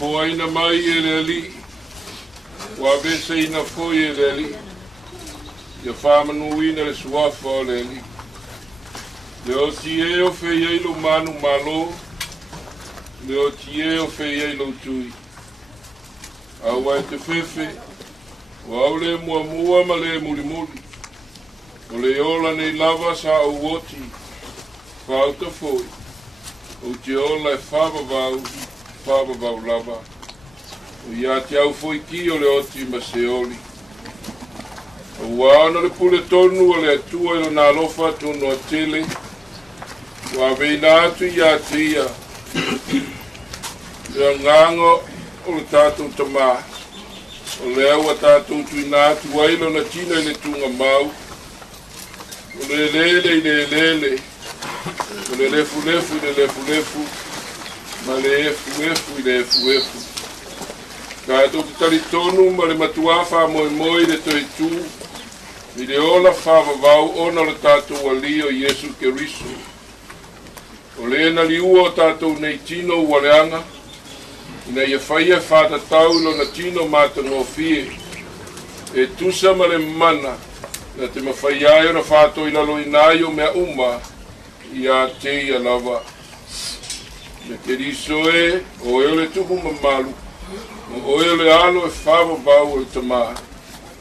Foi na mai ele wa bese ina foi ele ya fama no ina le sua foi ele le tie o fe ye lo manu malo le tie o fe ye lo tui a wa te fefe wa le mo ma le muri o le ola nei lava sa o woti fa to foi o te ola fava va Papa Baulava. Ia te au foi ki o le oti maseoli. Ua ana le pule tonu o le atua ilo nā lofa tonu a tele. Ua veina atu ia te ia. Ia ngango o le tātou tamā. O lea ua tātou tuina atu ai lona tina i le tunga mau. O le lele i le lele. O le lefu lefu i le lefu lefu. Ma le efu efu i le efu efu. Tātou te talitonu ma le matua wha moe moe le toi tū. I le ola whawawau ona le tātou ali o Yesu Keriso. O le na liua o tātou nei tino ualeanga. Ina ia whaia whātatau lo na tino mātango fie. E tusa ma le mana. Na te mawhaiai o na whātou ina lo inai o mea uma. I a te ia lava. Me Keriso e o eo le tupu mamalu. O eo le alo e whawawau o le tamaa.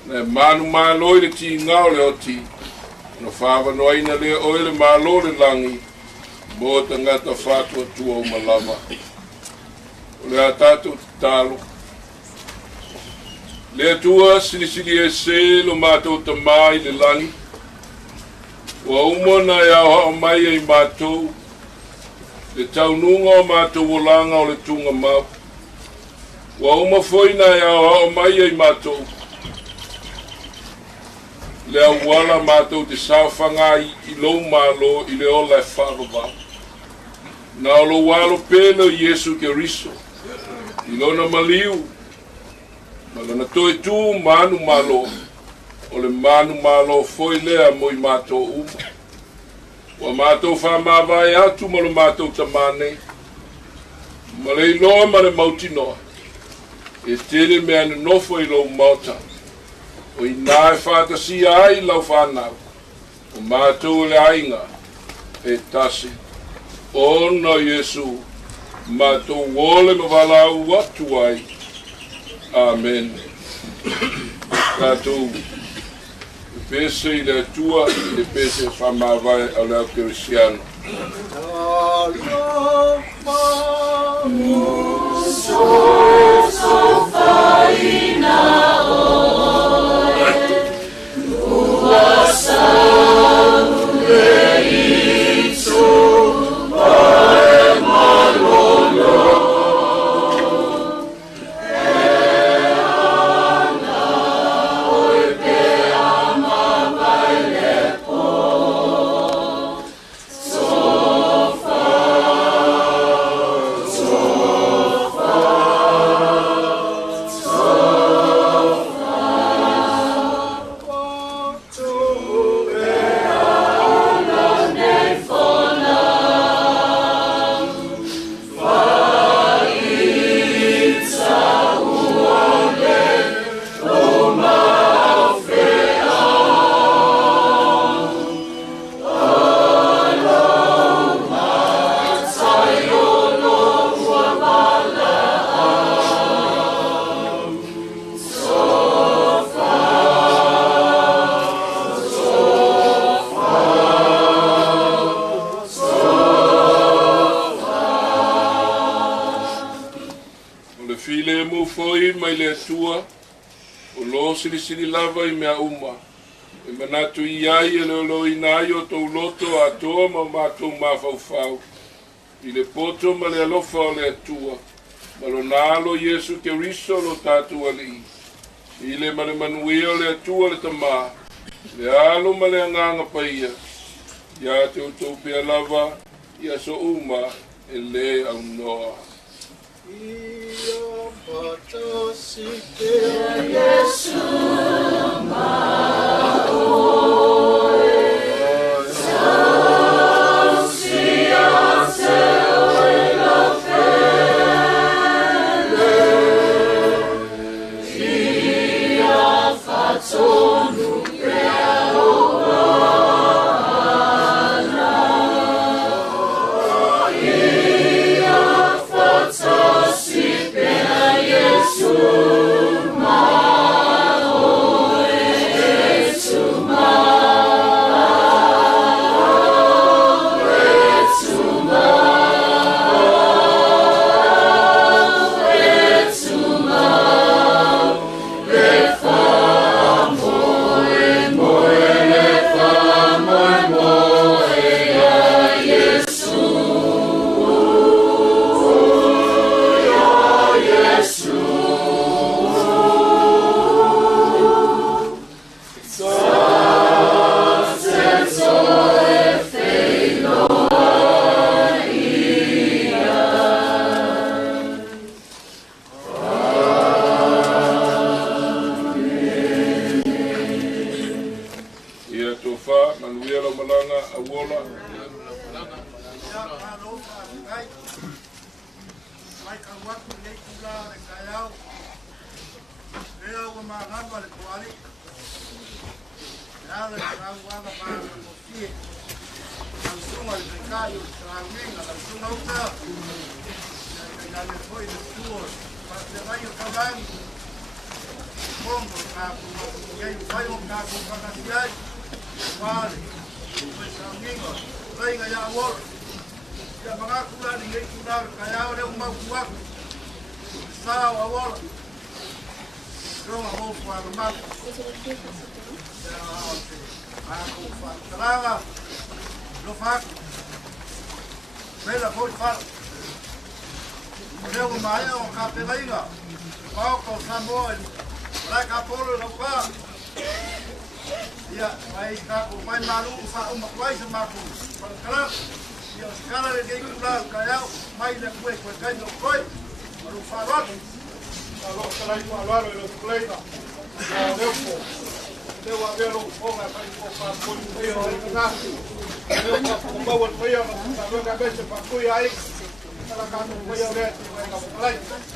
Na manu māloi le ti ngao le oti. No whawa noaina le oe le mālo le langi. Mo ta ngata whātua tua o malama. O le a tātou te tālo. Le atua sinisiri e se lo mātou ta mai le langi. Wa umona e au hao mai e mātou. Le taununga o mātou wolanga o le tunga mau. Wa umafoina e au hao mai e mātou. Le Auuola mātou te sauwhanga i lou mālo i le ola e whāwawau. Na o lo walo pēle o Yesu Keriso. I lona maliu. Ma lona toi tū manu mālo. O le manu mālo foi lea mo i mātou uma. Wa mātou whamawai atu ma lo mātou tamane. Ma le iloa ma le mautinoa. E tere mea ne nofo i lou mauta. O i nāe whātasia ai lau whanau. O mātou le ainga e tasi. Ona Yesu, mātou wole mawalau watu ai. Amen. Tātou, e pese i le atua, e pese whamawai au leo Kerisiano. Sirisiri lava i mea uma. E manatu i ai e leo inai o tau loto a toa ma mātou mawhauwhau. I le poto ma le alofa o le atua. Ma lo nalo Yesu Keriso lo tātou ali. I le ma le manuia o le atua le tamā. Le alo ma le anganga paia. Ia te utou pia lava. Ia so uma e le au noa. Ia patasite Yesu Yesu, ko mga le kuali. Ya le ka wala pa mo fi. Ang sunga le kayo sa minga ang sunga uta. Ya le foi de suor. Para te vai o cabanho. Como ka quem vai o ka com capacidade. Vale. Pois a minga venga ya agora. Ya mga kula ninguém kular kaya ore uma kuwa. Sao agora. Não a roupa para mal. Aku fakranga. Lo fak. Bela foi far. Eu mai o capelainga. Pau com sabor. Lá capolo no pá. Ya, vai capo mai malu sa uma coisa mapu. Para ya sekarang dia kular kaya mai le kue kue kai no koi. Baru farot. Kalau setelah itu alwar itu plena. Deu a ver o fogo para o para polícia aí na. Deu para o baú foi a na cabeça para fui aí. Para cá não foi a ver vai para lá.